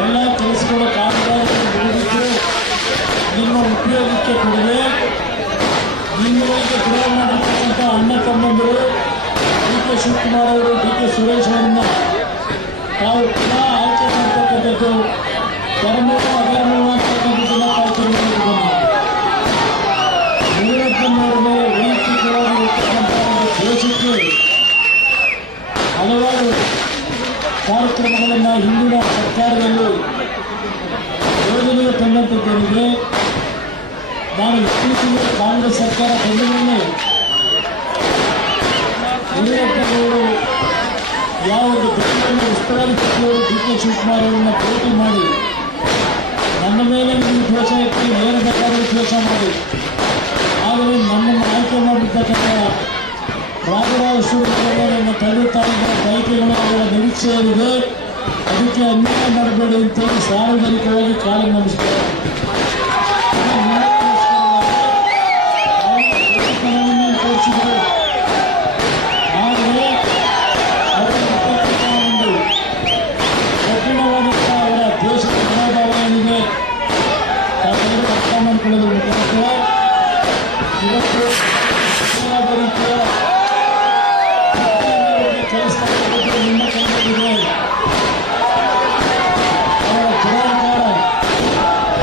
ಎಲ್ಲ ಕೆಲಸಗಳ ಕಾಮಗಾರಿಗಳು ಮುಗಿದಿದ್ದು ನಿಮ್ಮ ಉಪಯೋಗಕ್ಕೆ ಕೊಡದೆ ನಿಮ್ಮಗಳಿಗೆ ಗೃಹ ಮಾಡಿರ್ತಕ್ಕಂಥ ಅಣ್ಣ ತಮ್ಮಂದರು ಡಿ ಕೆ ಶಿವಕುಮಾರ್ ಅವರು, ಡಿ ಕೆ ಸುರೇಶ್ ಅವರನ್ನ ತಾವು ಪುನಃ ಆಯ್ಕೆ ಮಾಡ್ತಕ್ಕಂಥದ್ದು ಧರ್ಮ ಅಧರ್ಮ ಅಂತಕ್ಕಂಥದ್ದನ್ನು ತಾವು ತಿಳಿದುಕೊಂಡು ಯಡಿಯೂರಪ್ಪನವರ ಮೇಲೆ ವೈಯಕ್ತಿಕವಾಗಿ ಇರ್ತಕ್ಕಂಥ ಒಂದು ದೇಶಕ್ಕೆ ಹಲವಾರು ಕಾರ್ಯಕ್ರಮಗಳನ್ನು ಹಿಂದಿನ ಸರ್ಕಾರದಲ್ಲಿ ಯೋಜನೆಗೆ ತಂದಂಥದ್ದೇನಿದೆ. ನಾನು ಇತ್ತೀಚೆಗೆ ಕಾಂಗ್ರೆಸ್ ಸರ್ಕಾರ ಬಂದ ಮೇಲೆ ಯಡಿಯೂರಪ್ಪನವರು ಯಾವ ಒಂದು ದಕ್ಷಿಣ ಉಸ್ತುವಾರಿ ಸಚಿವರು ಡಿ ಕೆ ಶಿವಕುಮಾರ್ ಅವರನ್ನು ಭೇಟಿ ಮಾಡಿ ನನ್ನ ಮೇಲೆ ನೀವು ದ್ವೇಷ ಇಟ್ಟು ನೇರ ಬೇಕಾದರೂ ದ್ವೇಷ ಮಾಡಿ, ಆದರೆ ನನ್ನನ್ನು ಆಯ್ಕೆ ಮಾಡಿರ್ತಕ್ಕಂಥ ರಾಜರಾಜ ನನ್ನ ತಂದೆ ತಾಯಿಗಳ ಬಯಕೆಗಳು ಅವರ ನಿರೀಕ್ಷೆ ಏನಿದೆ, ಅದಕ್ಕೆ ಅನ್ಯಾಯ ಮಾಡಬೇಡಿ ಅಂತೇಳಿ ಸಾರ್ವಜನಿಕವಾಗಿ ಕಾಲು ನಮಿಸ್ತಾರೆ. ತೋರಿಸಿದರು. ಆದರೆ ಅವರ ಒಂದು ಕಠಿಣವಾದಂಥ ಅವರ ದೇಶದ ಮನೋಭಾವ ಏನಿದೆ ತಾವೆಲ್ಲರೂ ಅರ್ಥ ಮಾಡಿಕೊಳ್ಳೋದ್ರ ಮುಖಾಂತರ ಇವತ್ತು ಸರಿಯಾದ ರೀತಿಯ ನಿಮ್ಮ ಕೈಯಲ್ಲಿದೆ. ಅವರ ದುರಾಂಕಾರ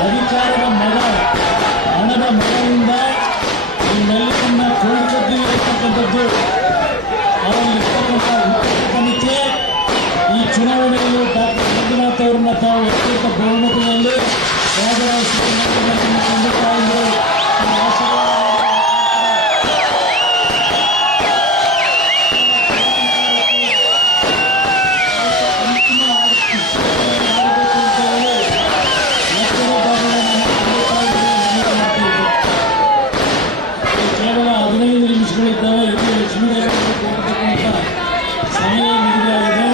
ಅಧಿಕಾರದ ಮಗ ಹಣದ ಮಗನಿಂದ ನಿಮ್ಮೆಲ್ಲರನ್ನ ಕೋಲ್ಕತ್ತಿ ಇರತಕ್ಕಂಥದ್ದು ಅವರಲ್ಲಿರ್ತಕ್ಕಂಥ ಉಪಕಮಿಕೆ ಈ ಚುನಾವಣೆಯಲ್ಲಿ ಡಾಕ್ಟರ್ ಮಂಜುನಾಥ್ ಅವರನ್ನ ತಾವು ಅತ್ಯಂತ ಬಹುಮತದಲ್ಲಿ ರಾಜರಾಜ ತಂದೆ ತಾಯಿಗಳು ಕೇವಲ 15 ನಿಮಿಷಗಳಿದ್ದಾವೆ. ಇಲ್ಲಿ ಲಕ್ಷ್ಮೀದೇವಿ ಸಮಯ ನಿಗದಿಯಾಗಿದೆ.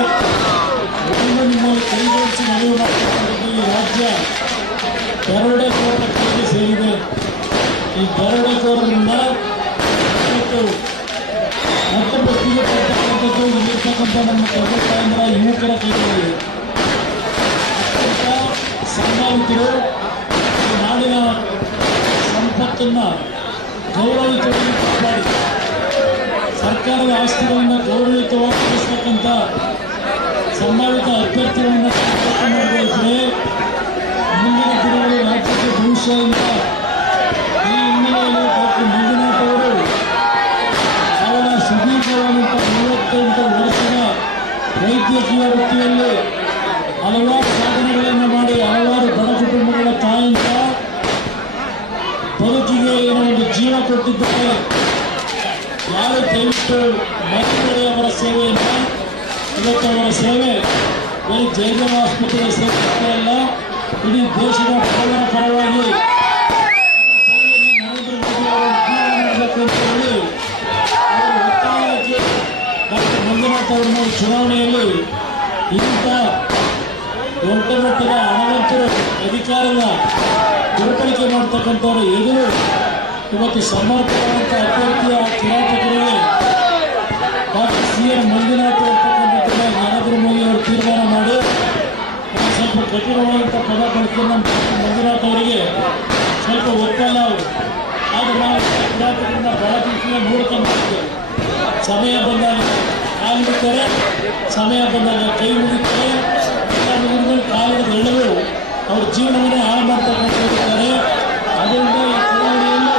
ಒಂದು ನಿಮ್ಮಲ್ಲಿ ಕೈಗೊಳಿಸಿ ಮನವಿ ಮಾಡತಕ್ಕಂಥದ್ದು ಈ ರಾಜ್ಯ ದರೋಡೆಕೋರರ ಕೈಗೆ ಸೇರಿದೆ. ಈ ದರೋಡೆಕೋರರನ್ನ ಇವತ್ತು ಮತ್ತೊಬ್ಬರಿಗೆ ಕೊಡ್ತಕ್ಕಂಥದ್ದು ಇಲ್ಲಿರ್ತಕ್ಕಂಥ ನಮ್ಮ ತಂದೆ ತಾಯಂದಿರ ಯುವಕರ ಕೈಗಳಿದೆ. ಅತ್ಯಂತ ಸಂಭಾವಿತರು ಈ ನಾಡಿನ ಸಂಪತ್ತನ್ನು ಗೌರವಯುತವಾಗಿ ಕಾಪಾಡಿ ಸರ್ಕಾರದ ಆಸ್ತಿಗಳನ್ನು ಗೌರವಯುತವಾಗಿ ನಡೆಸ್ತಕ್ಕಂಥ ಸಂಭಾವಿತ ಅಭ್ಯರ್ಥಿಗಳನ್ನು ಸಂಪರ್ಕ ಮಾಡಬೇಕಿದ್ರೆ ಮುಂದಿನ ದಿನಗಳು ರಾಜ್ಯಕ್ಕೆ ಭವಿಷ್ಯ ಇಲ್ಲ. ಈ ಹಿನ್ನೆಲೆಯಲ್ಲಿ ಡಾಕ್ಟರ್ ಮಂಜುನಾಥ್ ಅವರು ಅವರ ಸುದೀರ್ಘವಾದಂಥ 38 ವರ್ಷದ ವೈದ್ಯಕೀಯ ವೃತ್ತಿಯಲ್ಲಿ ಹಲವಾರು ಸಾಧನೆಗಳನ್ನು ಮಾಡಿ ಹಲವಾರು ಬಡ ಕುಟುಂಬಗಳ ತಾಯಿಂದ ಬದುಕಿಗೆ ಏನೋ ಒಂದು ಜೀವ ಕೊಟ್ಟಿದ್ದಾರೆ. ಯಾರು ದಯವಿಟ್ಟು ಮನೆಗಳಲ್ಲಿ ಅವರ ಸೇವೆಯನ್ನು ಇವತ್ತು ಅವರ ಸೇವೆ ಬರೀ ಜಯದೇವ ಆಸ್ಪತ್ರೆಯ ಸೇವೆ ಅಲ್ಲ, ಇಡೀ ದೇಶದ ಬಡವರ ಪರವಾಗಿ ನರೇಂದ್ರ ಮೋದಿ ಅವರು ಉದ್ಯೋಗ ಮಾಡಬೇಕು ಅಂತ ಹೇಳಿ ಅವರು ಒತ್ತಾಯಕ್ಕೆ ಡಾಕ್ಟರ್ ಮಂಜುನಾಥ್ ಅವರನ್ನು ಚುನಾವಣೆಯಲ್ಲಿ ಇಂಥ ದೊಡ್ಡ ಮಟ್ಟದ ಹಣವಂತರು ಅಧಿಕಾರದ ದುರ್ಬಳಕೆ ಮಾಡ್ತಕ್ಕಂಥವ್ರ ಎದುರು ಇವತ್ತು ಸಮರ್ಥವಾದಂಥ ಅಭ್ಯರ್ಥಿಯ ಕಿರಾತಕರಿಗೆ ಡಾಕ್ಟರ್ CN ಮಂಜುನಾಥ್ ಇರ್ತಕ್ಕಂಥದ್ದನ್ನ ನರೇಂದ್ರ ಮೋದಿ ಅವರು ತೀರ್ಮಾನ ಮಾಡಿ ಸ್ವಲ್ಪ ಕಠಿಣವಾದಂಥ ಪದ ಬಳಕೆಯನ್ನು ಮಂಜುನಾಥ್ ಅವರಿಗೆ ಸ್ವಲ್ಪ ಒಪ್ಪಲ್ಲ ಅವರು. ಆದರೆ ನಾವು ಕಿರಾತಕರನ್ನ ಬಹಳ ದಿವಸ ನೋಡ್ಕೊಂಡು ಮಾಡ್ತೇವೆ. ಸಮಯ ಬಂದಾಗ ಕಾಲಿಡ್ತಾರೆ, ಸಮಯ ಬಂದಾಗ ಕೈ ಮುಗಿತಾರೆ, ಎಲ್ಲ ಮುಗಿದ್ಮೇಲೆ ಕಾಲಿಡಿದ ಎಳೆದು ಅವ್ರ ಜೀವನವನ್ನೇ ಹಾಳು ಮಾಡ್ತಕ್ಕಂಥದ್ದಾರೆ. ಅದರಿಂದ ಈ ಚುನಾವಣೆಯಲ್ಲಿ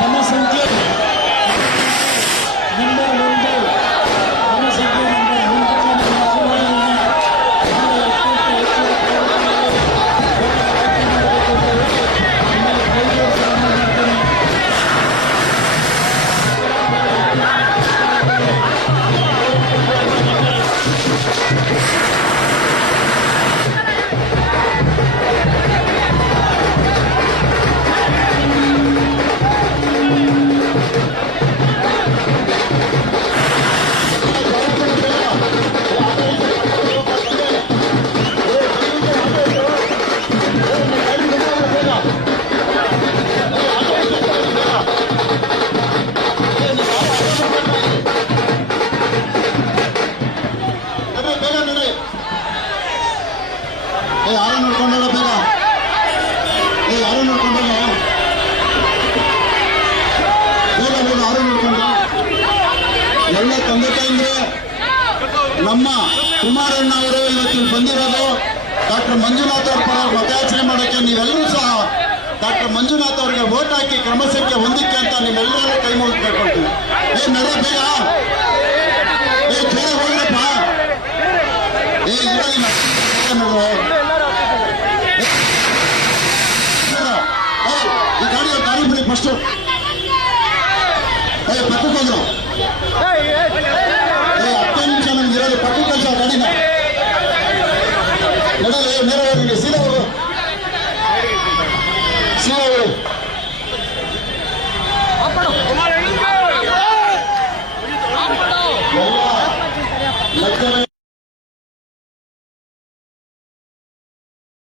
ಜನಸಂಖ್ಯೆ ನಂಬರ್ 1 ಜನಸಂಖ್ಯೆ ನಂಬರ್ 1 ಅಂದ್ರೆ ನಮ್ಮ ಕುಮಾರಣ್ಣ ಅವರು ಇವತ್ತು ಬಂದಿರೋದು ಡಾಕ್ಟರ್ ಮಂಜುನಾಥ್ ಅವ್ರ ಪರ ಮತಯಾಚನೆ ಮಾಡೋಕ್ಕೆ ನೀವೆಲ್ಲರೂ ಸಹ ಡಾಕ್ಟರ್ ಮಂಜುನಾಥ್ ಅವರಿಗೆ ವೋಟ್ ಹಾಕಿ ಕ್ರಮಸಂಖ್ಯೆ ಹೊಂದಿಕ್ಕೆ ಅಂತ ನೀವೆಲ್ಲರೂ ಕೈ ಮುಗಿದು ಕೇಳ್ಕೊಳ್ತೀವಿ. ನಡೆ ಬೇಗ ಜೋರ ಹೋಗ್ರಪ್ಪ. ಈ ಗಾಡಿ ಬಿಡಿ ಫಸ್ಟ್ ಪಕ್ಕಕ್ಕೆ ಹೋದ್ರು 10 ನಿಮಿಷ ನಮ್ಗೆ ಇರೋದು ಪಕ್ಕಕ್ಕೆ ಕೆಲಸ ಗಾಡಿನ ನೇರವಾಗಿ